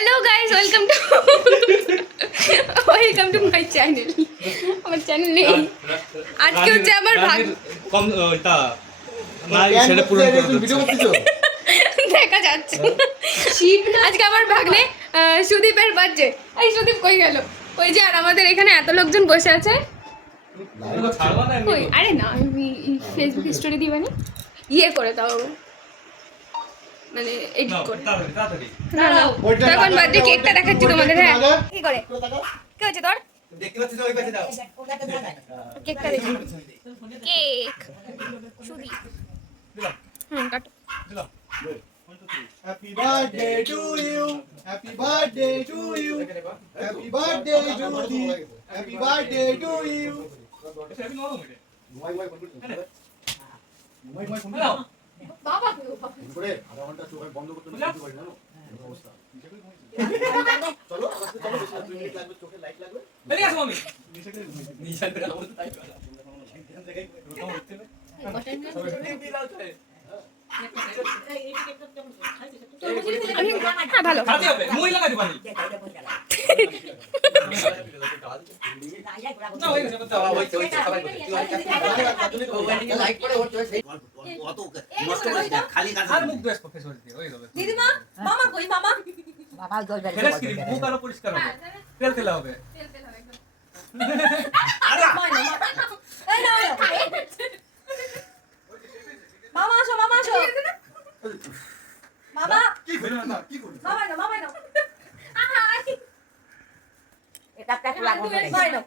Hello guys, welcome to my channel. আমার channel নেই। আজকে হচ্ছে আমার ভাগ কম তা নাই সেটা পূরণ করে ভিডিও করতেছো দেখা যাচ্ছে। আজকে আমার ভাগ্নে সুদীপের বার্থডে। এই সুদীপ কই গেল? ওই যে, আর আমাদের এখানে এত লোকজন বসে আছে। কই? আরে না, আমি ফেসবুক স্টোরি দিবানি ইয়ে করে দাও, মানে এডিট করে। না না, তখন বার্থডে কেকটা দেখাচ্ছি তোমাদের। হ্যাঁ, কি করে কি হচ্ছে তোর? দেখতে পাচ্ছিস ওই পাশে দাও কেকটা দেখি। কেক সুদীপ। কাটো। Happy birthday to you. Happy birthday to you. Happy birthday Judy. Happy birthday to you. বাবা করে আধা ঘন্টা চোখ বন্ধ করতে না পারি জানো অবস্থা চলো চলো বেশি 2 মিনিট লাগবে চোখে লাইট লাগবে বেরিয়ে আসো মামি নিশান করে আমাদের তাই করা হ্যাঁ ভালো খাতে হবে মুই লাগাই দিবানি না ওই লাইট পড়ে ওর চোখে অত নষ্ট করে খালি কাজ আর মুখ বেশ ফেস করে দিও ওই হবে দিদিমা মামা কই মামা বাবা জল বের ফেস কি মুখ আরো পরিষ্কার হবে তেল তেল হবে আরে এই না মামা আসো মামা আসো মামা কি করি না কি করি মামা না এটা একটা লাগবে মামা না